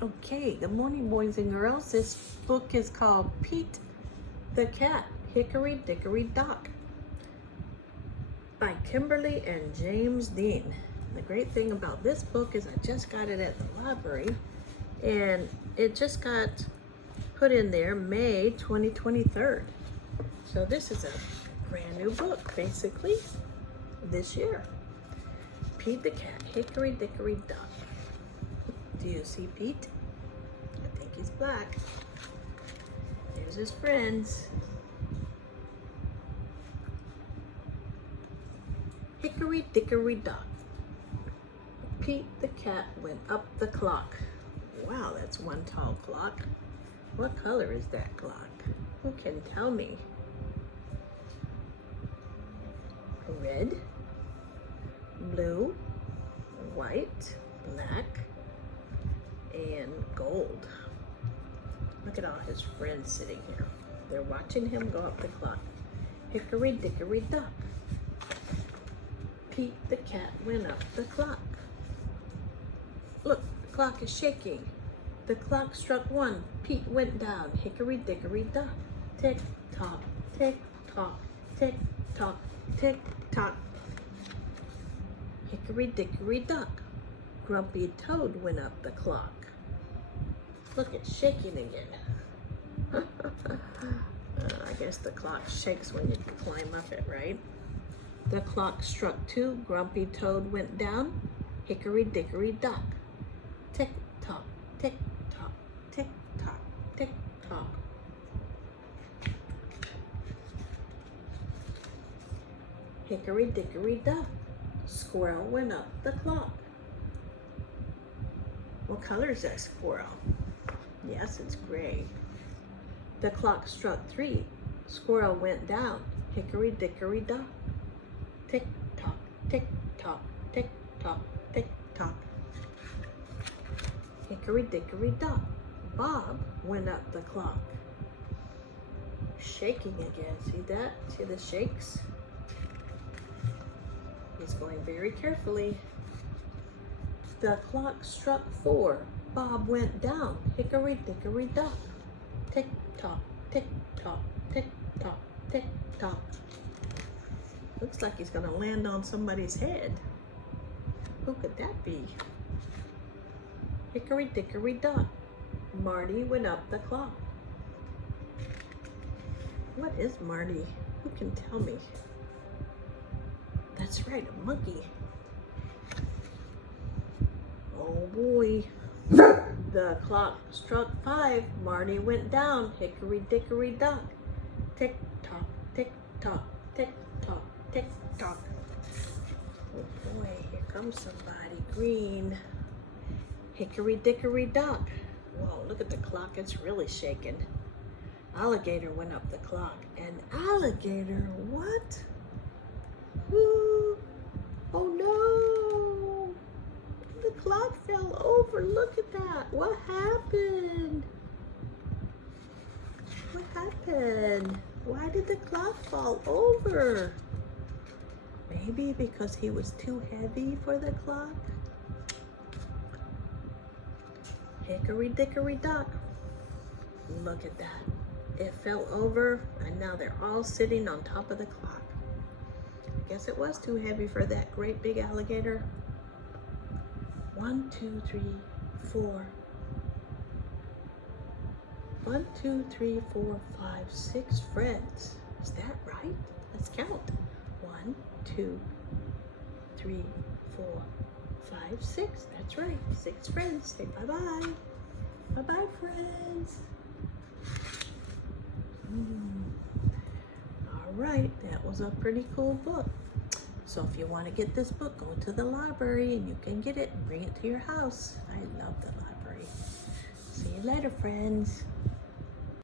Okay, good morning, boys and girls. This book is called Pete the Cat, Hickory, Dickory, Dock by Kimberly and James Dean. The great thing about this book is I just got it at the library and it just got put in there May 2023. So this is a brand new book, basically, this year. Pete the Cat, Hickory, Dickory, Dock. Do you see Pete? I think he's black. Here's his friends. Hickory, Dickory, Dock. Pete the cat went up the clock. Wow, that's one tall clock. What color is that clock? Who can tell me? Red, blue, white, black, and gold. Look at all his friends sitting here. They're watching him go up the clock. Hickory, Dickory, Dock. Pete the cat went up the clock. Look, the clock is shaking. The clock struck 1. Pete went down. Hickory, Dickory, Dock. Tick tock, tick tock, tick tock, tick tock. Hickory, Dickory, Dock. Grumpy Toad went up the clock. Look, it's shaking again. I guess the clock shakes when you climb up it, right? The clock struck 2. Grumpy Toad went down. Hickory, Dickory, Dock. Tick tock, tick tock, tick tock, tick tock. Hickory, Dickory, Dock. Squirrel went up the clock. What color is that squirrel? Yes, it's gray. The clock struck 3. Squirrel went down. Hickory, Dickory, Dock. Tick tock, tick tock, tick tock, tick tock. Hickory, Dickory, Dock. Bob went up the clock. Shaking again. See that? See the shakes? He's going very carefully. The clock struck 4. Bob went down. Hickory, Dickory, Dock. Tick tock, tick tock, tick tock, tick tock. Looks like he's gonna land on somebody's head. Who could that be? Hickory, Dickory, Dock. Marty went up the clock. What is Marty? Who can tell me? That's right, a monkey. Oh boy. The clock struck 5. Marty went down. Hickory, Dickory, Dock. Tick tock, tick tock, tick tock, tick tock. Oh boy, here comes somebody green. Hickory, Dickory, Dock. Whoa, look at the clock, it's really shaking. Alligator went up the clock. An alligator? What? Ooh. Oh no! The clock fell over. Look at that. What happened? What happened? Why did the clock fall over? Maybe because he was too heavy for the clock? Hickory, Dickory, Dock. Look at that. It fell over and now they're all sitting on top of the clock. I guess it was too heavy for that great big alligator. 1, 2, 3, 4. 1, 2, 3, 4, 5, 6 friends. Is that right? Let's count. 1, 2, 3, 4, 5, 6. That's right. 6 friends. Say bye-bye. Bye-bye, friends. All right. That was a pretty cool book. So if you want to get this book, go to the library and you can get it and bring it to your house. I love the library. See you later, friends.